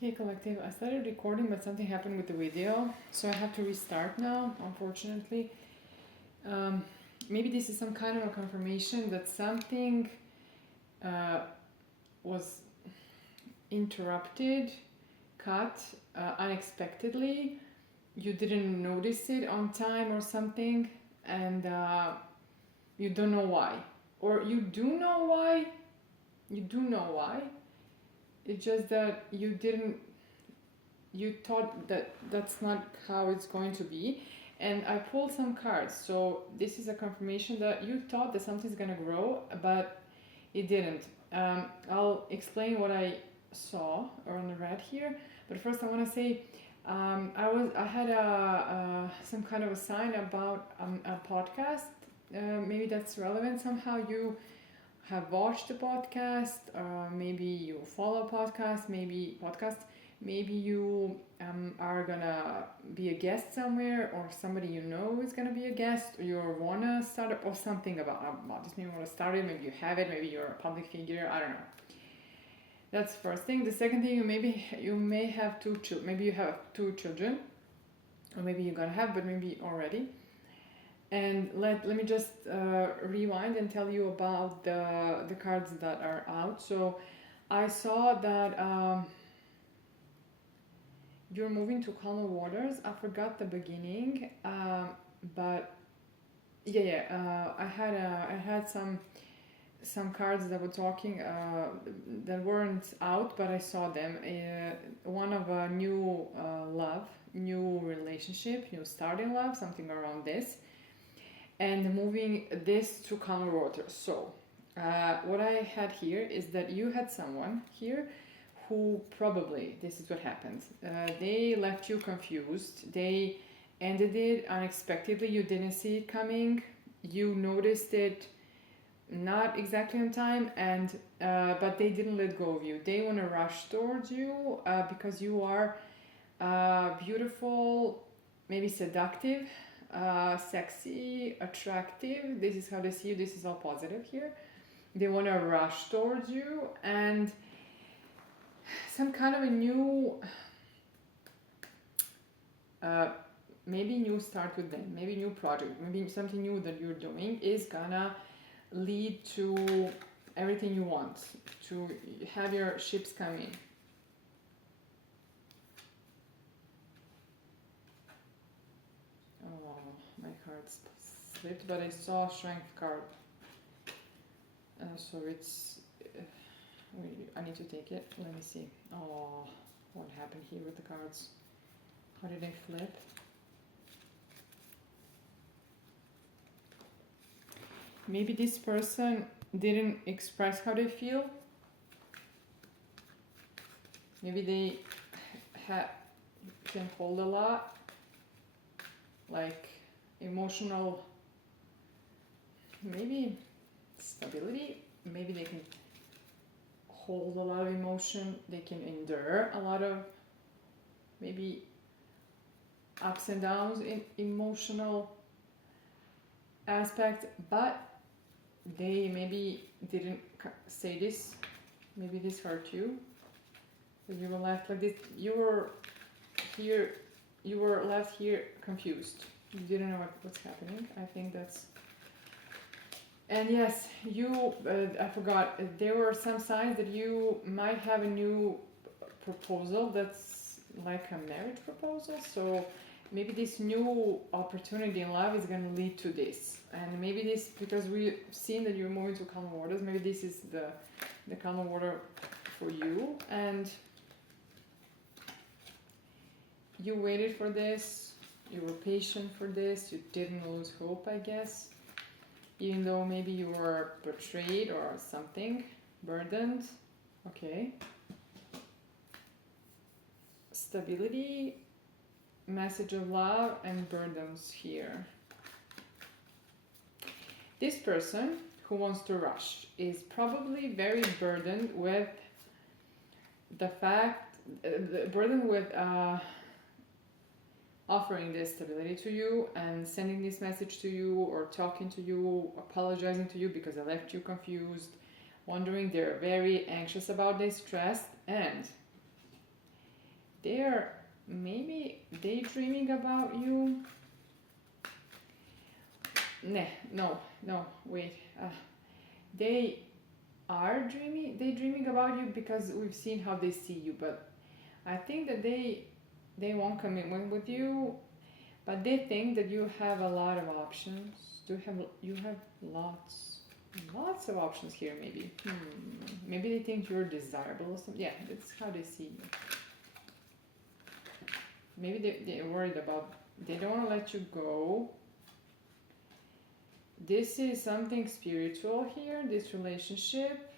Okay, collective. I started recording, but something happened with the video, so I have to restart now, unfortunately. Um, Maybe this is some kind of a confirmation that something uh, was interrupted, cut unexpectedly. You didn't notice it on time or something, and you don't know why. Or you do know why. You do know why. It's just that you thought that that's not how it's going to be, and I pulled some cards, so this is a confirmation that you thought that something's gonna grow, but it didn't. I'll explain what I saw on the red here, but first I want to say I had some kind of a sign about a podcast. Maybe that's relevant somehow. You have watched the podcast, maybe you follow podcast, maybe you are gonna be a guest somewhere, or somebody you know is gonna be a guest, or you wanna start up or something about this. Maybe you wanna start it, maybe you have it, maybe you're a public figure, I don't know. That's the first thing. The second thing, you may have maybe you have two children, or maybe you're gonna have, but maybe already. And let me just rewind and tell you about the cards that are out. So I saw that you're moving to calmer waters. I forgot the beginning, but I had some cards that were talking that weren't out, but I saw them. One of a new love, new relationship, new starting love, something around this, and moving this to calmer waters. So what I had here is that you had someone here who probably, this is what happened, they left you confused, they ended it unexpectedly, you didn't see it coming, you noticed it not exactly on time, and but they didn't let go of you. They want to rush towards you because you are beautiful, maybe seductive, sexy, attractive. This is how they see you. This is all positive here. They want to rush towards you, and some kind of a new maybe new start with them, maybe new project, maybe something new that you're doing is gonna lead to everything you want, to have your ships coming. Oh, my cards slipped, but I saw a strength card, so it's I need to take it. Let me see. Oh, what happened here with the cards? How did they flip? Maybe this person didn't express how they feel. Maybe they can hold a lot, like emotional, maybe stability. Maybe they can hold a lot of emotion. They can endure a lot of maybe ups and downs in emotional aspect, but they maybe didn't say this. Maybe this hurt you. You were left like this. You were left here confused. You didn't know what's happening. I think that's. And yes, I forgot. There were some signs that you might have a new proposal that's like a marriage proposal. So maybe this new opportunity in love is going to lead to this. And maybe this, because we've seen that you're moving to calmer waters, maybe this is the calmer water for you. And you waited for this, you were patient for this, you didn't lose hope, I guess. Even though maybe you were betrayed or something, burdened. Okay. Stability, message of love, and burdens here. This person who wants to rush is probably very burdened with the fact, burdened with offering this stability to you and sending this message to you, or talking to you, apologizing to you because I left you confused, wondering. They're very anxious about this, stressed, and they're maybe daydreaming about you. No, wait. They are daydreaming about you because we've seen how they see you, but I think that they want commitment with you, but they think that you have a lot of options. You have lots of options here? Maybe. Maybe they think you're desirable or something. Yeah, that's how they see you. Maybe they're worried about. They don't want to let you go. This is something spiritual here. This relationship.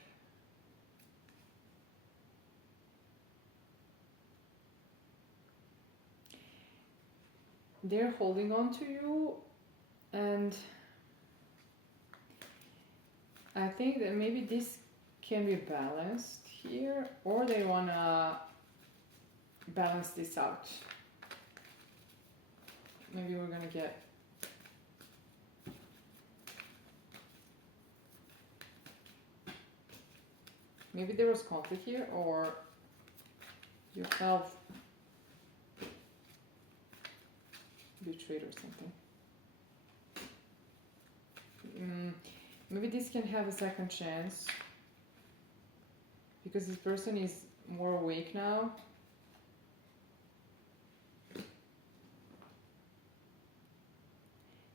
They're holding on to you, and I think that maybe this can be balanced here, or they wanna balance this out. Maybe we're gonna get maybe there was conflict here, or you felt betrayed or something. Maybe this can have a second chance because this person is more awake now.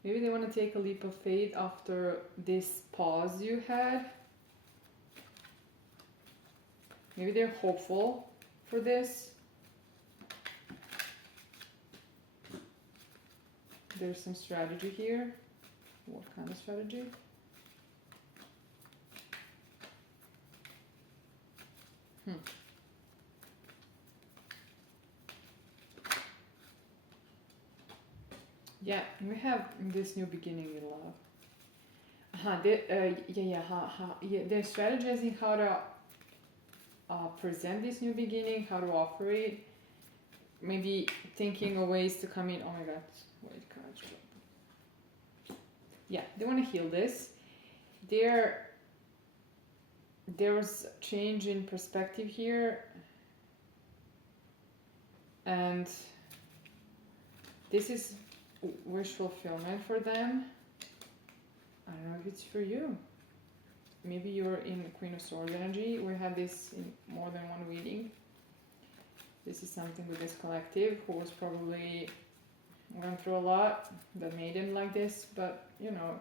Maybe they want to take a leap of faith after this pause you had. Maybe they're hopeful for this. There's some strategy here. What kind of strategy? Yeah, we have this new beginning in love. They're strategizing how to present this new beginning, how to offer it. Maybe thinking of ways to come in. Oh my god, wait, cards. Yeah, they want to heal this. There's change in perspective here, and this is wish fulfillment for them. I don't know if it's for you. Maybe you're in Queen of Swords energy. We have this in more than one reading. This is something with this collective who was probably went through a lot that made him like this, but you know,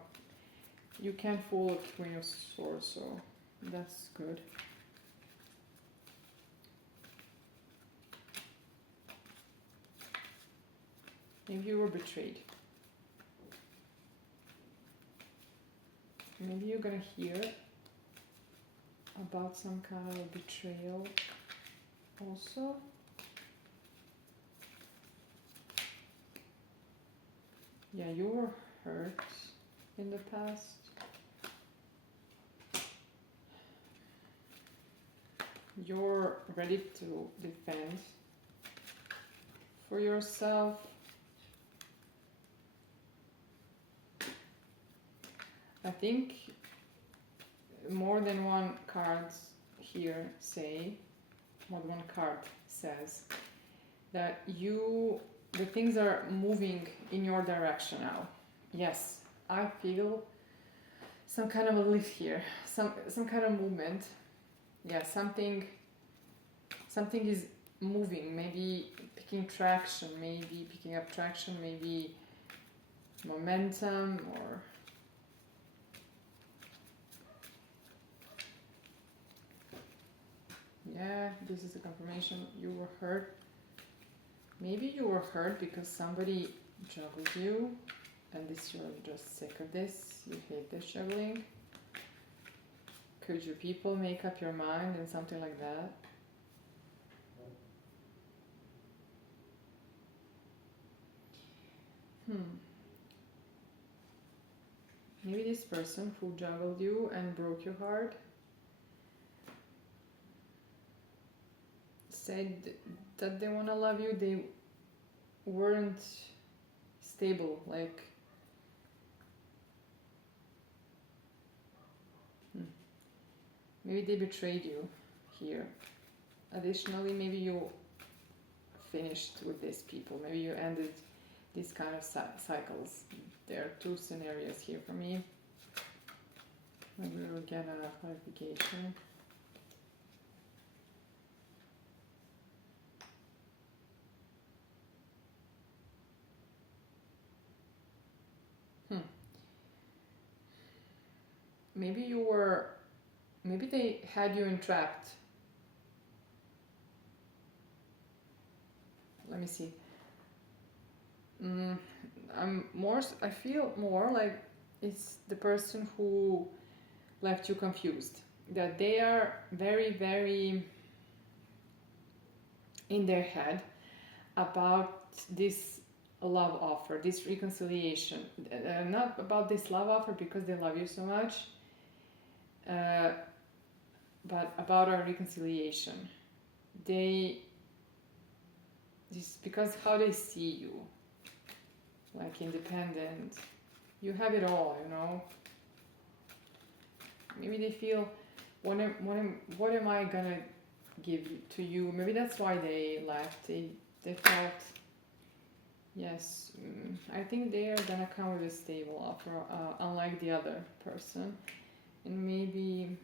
you can't fool a Queen of Swords, so that's good. Maybe you were betrayed. Maybe you're gonna hear about some kind of a betrayal also. Yeah, you were hurt in the past. You're ready to defend for yourself. I think more than one card here more than one card says that the things are moving in your direction now. Yes, I feel some kind of a lift here, some kind of movement. Yeah, something is moving, maybe picking traction, maybe picking up traction, maybe momentum, or yeah, this is a confirmation. You were hurt. Maybe you were hurt because somebody juggled you, and you're just sick of this. You hate this juggling. Could your people make up your mind and something like that? Maybe this person who juggled you and broke your heart said that they want to love you. They weren't stable, like maybe they betrayed you here. Additionally, maybe you finished with these people. Maybe you ended these kind of cycles. There are two scenarios here for me. Maybe we'll get a clarification. Maybe they had you entrapped. Let me see. I feel more like it's the person who left you confused. That they are very, very in their head about this love offer, this reconciliation. Not about this love offer because they love you so much, but about our reconciliation. Just because how they see you, like independent, you have it all, you know. Maybe they feel, what am I gonna give to you? Maybe that's why they left. They felt, yes, I think they are gonna come with a stable offer, unlike the other person, and maybe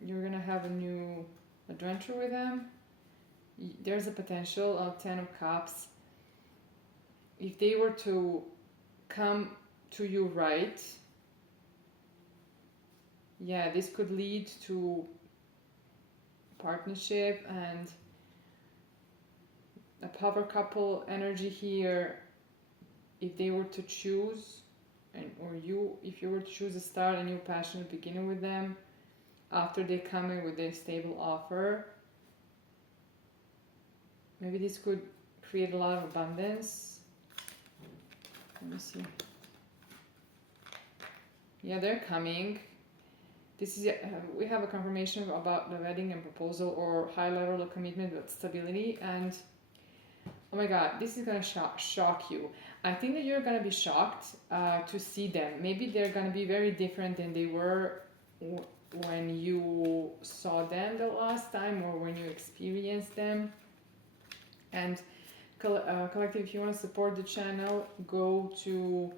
you're gonna have a new adventure with them. There's a potential of 10 of Cups. If they were to come to you right, yeah, this could lead to partnership and a power couple energy here. If they were to choose, if you were to choose to start a new passionate beginning with them after they come in with their stable offer, maybe this could create a lot of abundance. Let me see. Yeah, they're coming. This is we have a confirmation about the wedding and proposal or high level of commitment with stability, and oh my god, this is gonna shock you. I think that you're gonna be shocked to see them. Maybe they're gonna be very different than they were when you saw them the last time or when you experienced them. And collective, if you want to support the channel, go to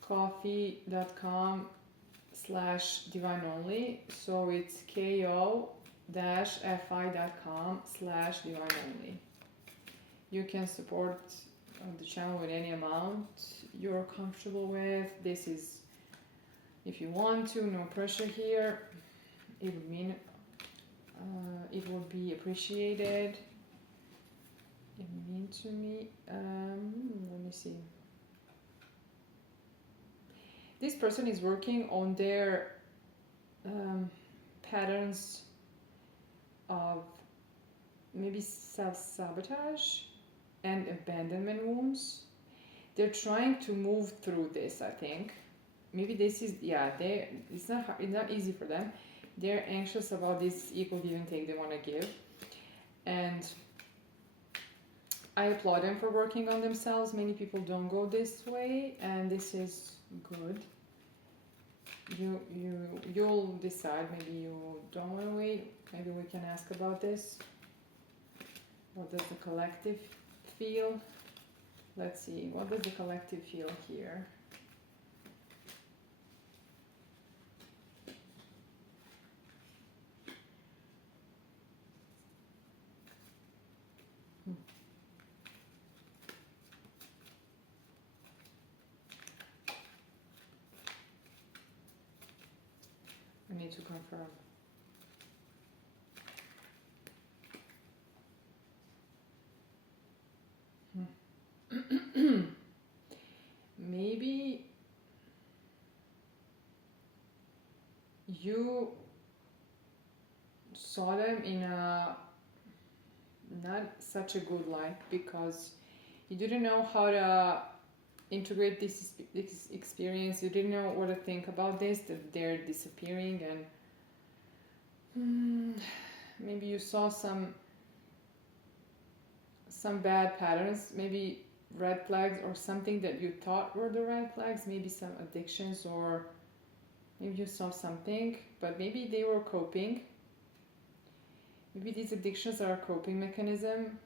coffee.com/divine-only. So it's ko-fi.com/divine-only. You can support the channel with any amount you're comfortable with. This is, if you want to, no pressure here. It would mean it would be appreciated. It means to me. Let me see. This person is working on their patterns of maybe self-sabotage and abandonment wounds. They're trying to move through this, I think. Maybe this is, it's not easy for them. They're anxious about this equal give and take they want to give. And I applaud them for working on themselves. Many people don't go this way, and this is good. You'll decide. Maybe you don't want to wait. Maybe we can ask about this. What does the collective feel? Let's see. What does the collective feel here? I need to confirm. Maybe you saw them in a not such a good light because you didn't know how to integrate this experience. You didn't know what to think about this, that they're disappearing, and maybe you saw some bad patterns, maybe red flags or something that you thought were the red flags, maybe some addictions, or maybe you saw something, but maybe they were coping. Maybe these addictions are a coping mechanism.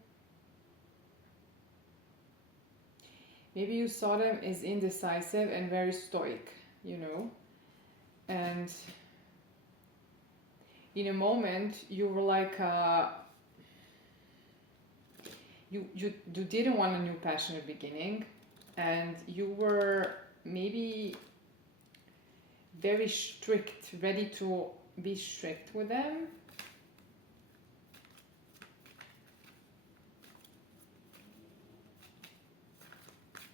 maybe you saw them as indecisive and very stoic, you know, and in a moment you were like you didn't want a new passion at the beginning, and you were maybe very strict, ready to be strict with them.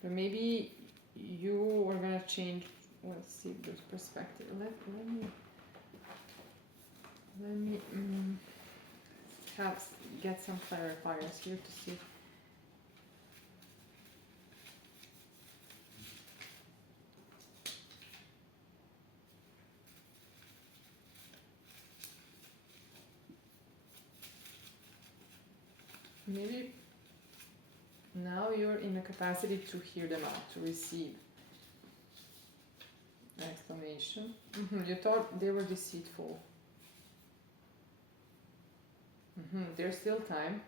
But maybe you were gonna change. Let's see this perspective. Let me have get some clarifiers here to see. Maybe now you're in a capacity to hear them out, to receive. Exclamation. You thought they were deceitful. There's still time.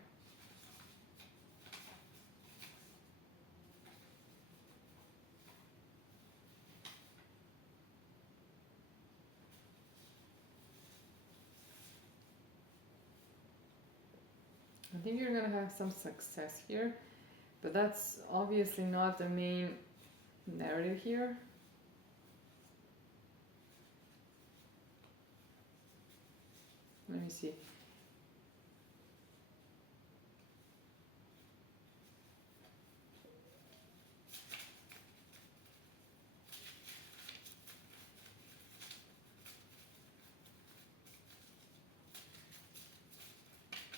I think you're gonna have some success here, but that's obviously not the main narrative here. Let me see.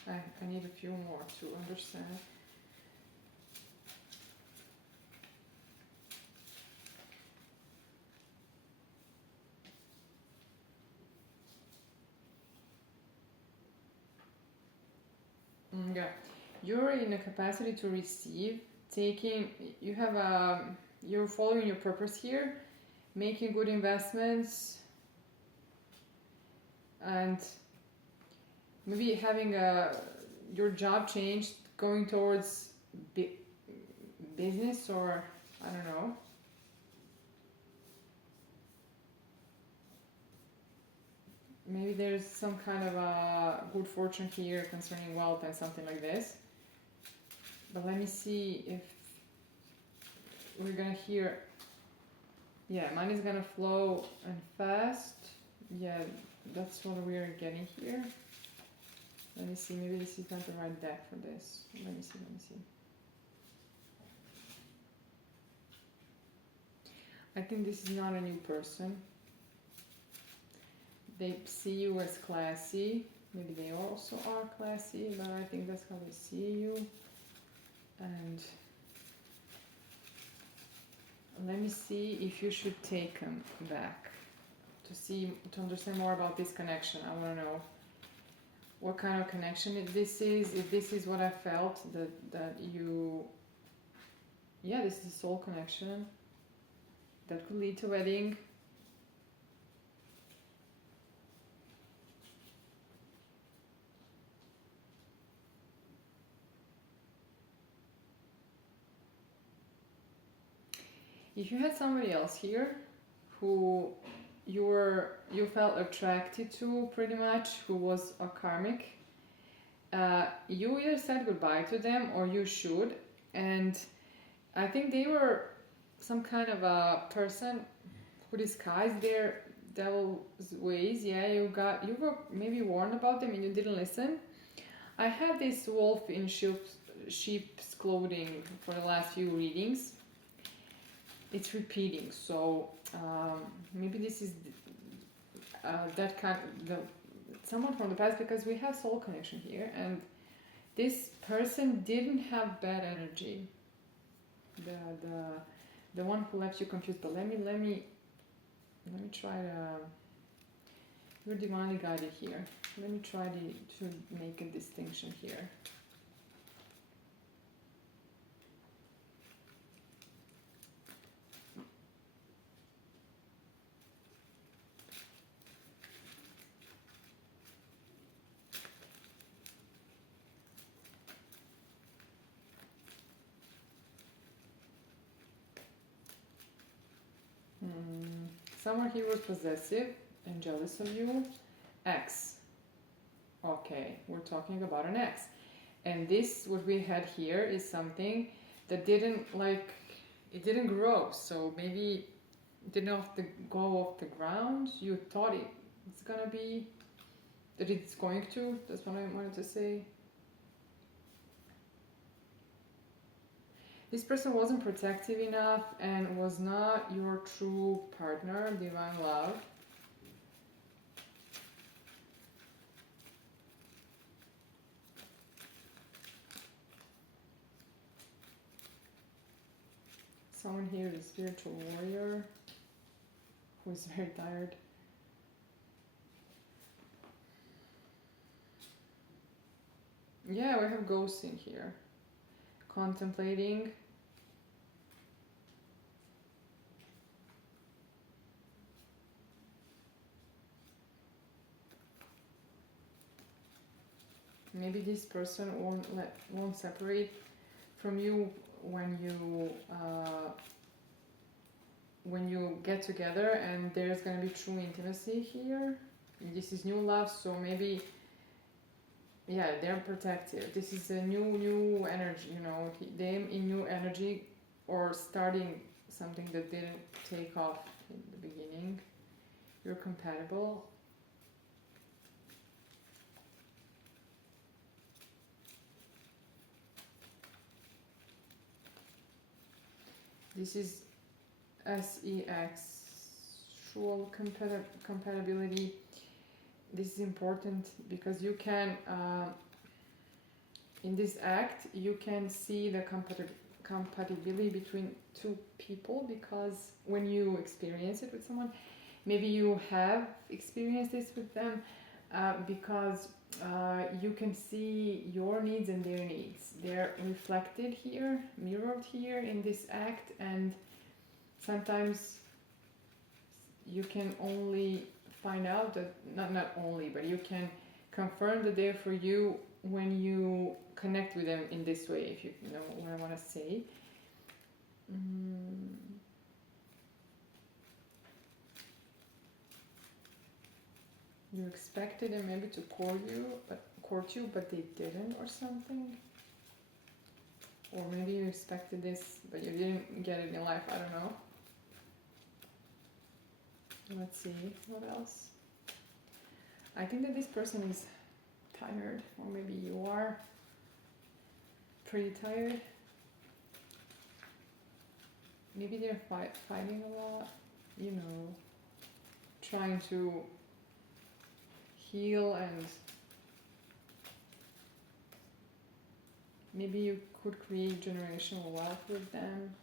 I need a few more to understand. Yeah, you're in a capacity to receive, taking, you have you're following your purpose here, making good investments, and maybe having your job changed, going towards business, or I don't know. Maybe there's some kind of a good fortune here concerning wealth and something like this. But let me see if we're gonna hear. Yeah, money's gonna flow and fast. Yeah, that's what we're getting here. Let me see, maybe this is not the right deck for this. Let me see. I think this is not a new person. They see you as classy. Maybe they also are classy, but I think that's how they see you. And let me see if you should take them back to understand more about this connection. I want to know what kind of connection this is. If this is what I felt that you, yeah, this is a soul connection that could lead to wedding. If you had somebody else here who you felt attracted to pretty much, who was a karmic, you either said goodbye to them or you should. And I think they were some kind of a person who disguised their devil's ways. Yeah, you were maybe warned about them and you didn't listen. I had this wolf in sheep's clothing for the last few readings. It's repeating, so maybe this is that kind of someone from the past, because we have soul connection here, and this person didn't have bad energy. The one who left you confused. But let me try to. You're divinely guided here. Let me try to make a distinction here. someone here was possessive and jealous of you. X. Okay, we're talking about an X. And this, what we had here, is something that didn't it didn't grow. So maybe it didn't go off the ground. You thought it's gonna be, that it's going to. That's what I wanted to say. This person wasn't protective enough and was not your true partner, divine love. Someone here is a spiritual warrior who is very tired. Yeah, we have ghosts in here. Contemplating. Maybe this person won't separate from you when you get together, and there's gonna be true intimacy here. This is new love, so maybe, yeah, they're protective. This is a new energy, them in new energy, or starting something that didn't take off in the beginning. You're compatible. This is sexual compatibility. This is important because you can, in this act, you can see the compatibility between two people, because when you experience it with someone, maybe you have experienced this with them, because you can see your needs and their needs. They're reflected here, mirrored here in this act, and sometimes you can only find out that, not only, but you can confirm that they're for you when you connect with them in this way, if you know what I want to say. You expected them maybe to court you, but they didn't, or something. Or maybe you expected this, but you didn't get it in life. I don't know. Let's see, what else? I think that this person is tired, or maybe you are pretty tired. Maybe they're fighting a lot, trying to heal, and maybe you could create generational wealth with them.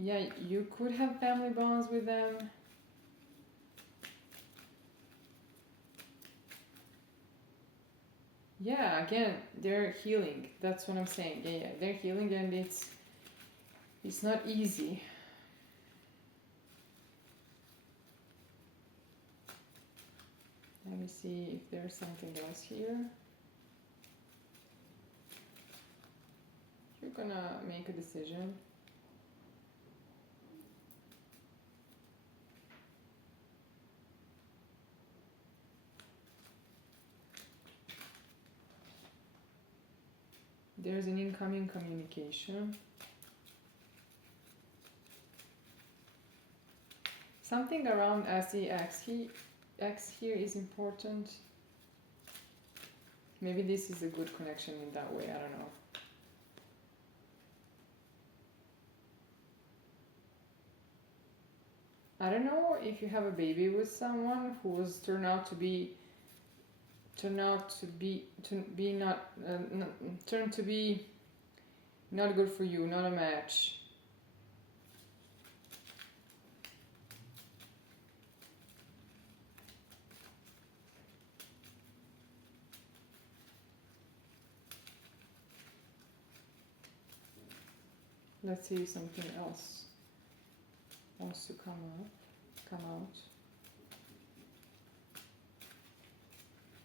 Yeah, you could have family bonds with them. Yeah, again, they're healing. That's what I'm saying. Yeah, they're healing, and it's not easy. Let me see if there's something else here. You're gonna make a decision. There's an incoming communication. Something around SEX here is important. Maybe this is a good connection in that way, I don't know. I don't know if you have a baby with someone who's turned out to be not good for you, not a match. Let's see if something else wants to come out.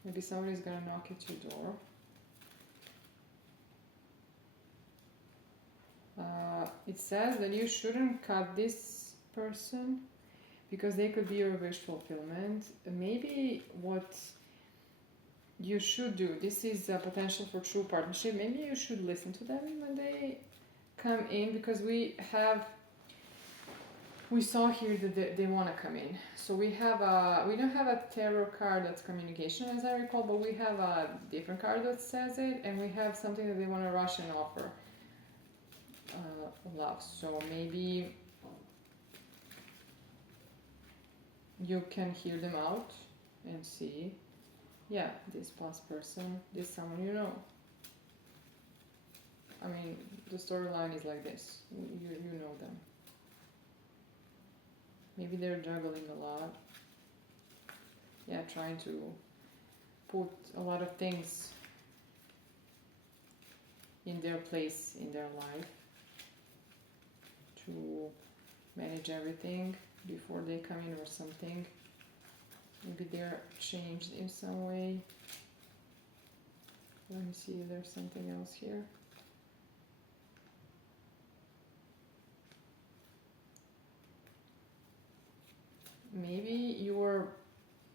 Maybe somebody's gonna knock at your door. It says that you shouldn't cut this person, because they could be your wish fulfillment. Maybe what you should do, this is a potential for true partnership, maybe you should listen to them when they come in, because we saw here that they want to come in. So we don't have a tarot card that's communication, as I recall, but we have a different card that says it, and we have something that they want to rush and offer, love. So maybe you can hear them out and see, yeah, this past person, this someone you know. I mean, the storyline is like this. You know them. Maybe they're juggling a lot. Yeah, trying to put a lot of things in their place in their life to manage everything before they come in or something. Maybe they're changed in some way. Let me see if there's something else here. Maybe you were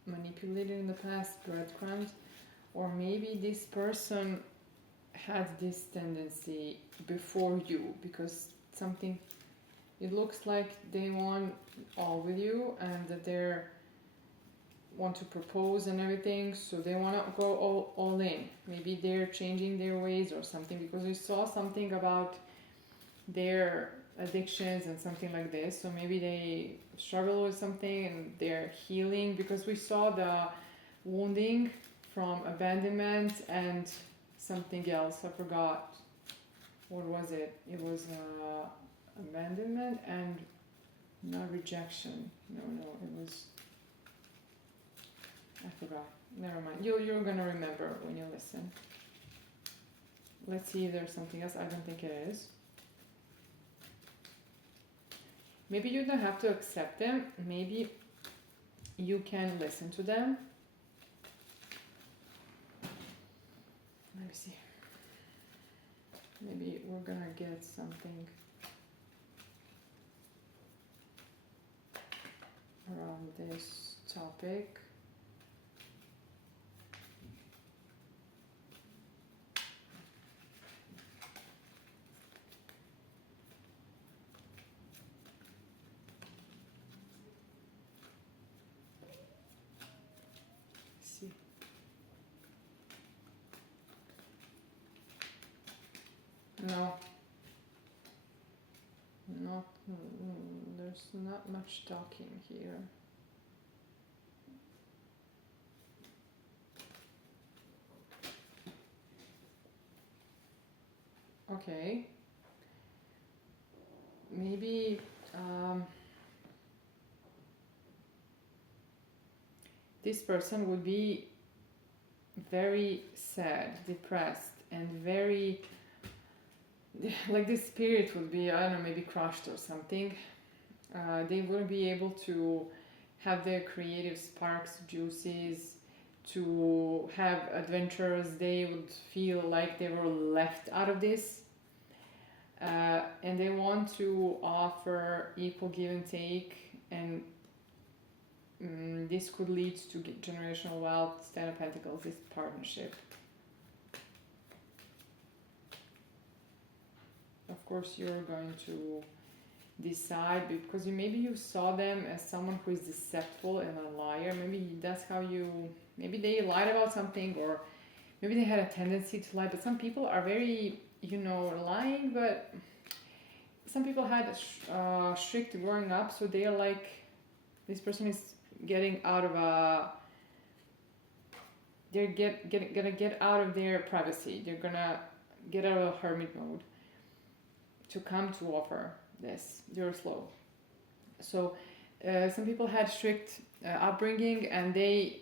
manipulated in the past, breadcrumbs, or maybe this person had this tendency before you, because something, it looks like they want all with you and that they want to propose and everything, so they want to go all in. Maybe they're changing their ways or something, because we saw something about their addictions and something like this. So maybe they struggle with something and they're healing, because we saw the wounding from abandonment and something else. I forgot. What was it? It was abandonment and not rejection. No, it was, I forgot. Never mind. You're gonna remember when you listen. Let's see if there's something else. I don't think it is. Maybe you don't have to accept them. Maybe you can listen to them. Let me see. Maybe we're gonna get something around this topic. See. No. There's not much talking here. Okay. Maybe this person would be very sad, depressed, and very, like this spirit would be, I don't know, maybe crushed or something. They wouldn't be able to have their creative sparks, juices, to have adventures. They would feel like they were left out of this. And they want to offer equal give and take, and this could lead to generational wealth, 10 of Pentacles, this partnership. Of course, you're going to decide, because maybe you saw them as someone who is deceitful and a liar. Maybe that's how maybe they lied about something, or maybe they had a tendency to lie. But some people are very, lying, but some people had strict growing up, so they are like, this person is getting out of they're gonna get out of their privacy. They're gonna get out of hermit mode to come to offer this. You're slow. So some people had strict upbringing, and they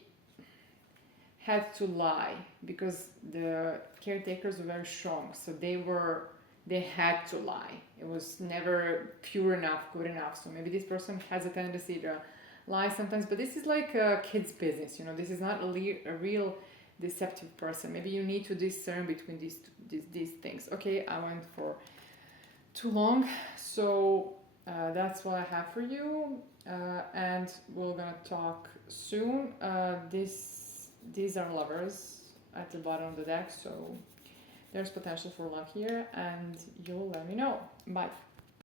had to lie because the caretakers were very strong. So they had to lie. It was never pure enough, good enough. So maybe this person has a tendency to lie sometimes, but this is like a kid's business. This is not a real deceptive person. Maybe you need to discern between these things. Okay, I went for too long. So That's what I have for you, and we're gonna talk soon. These are lovers at the bottom of the deck, so there's potential for love here, and you'll let me know. Bye.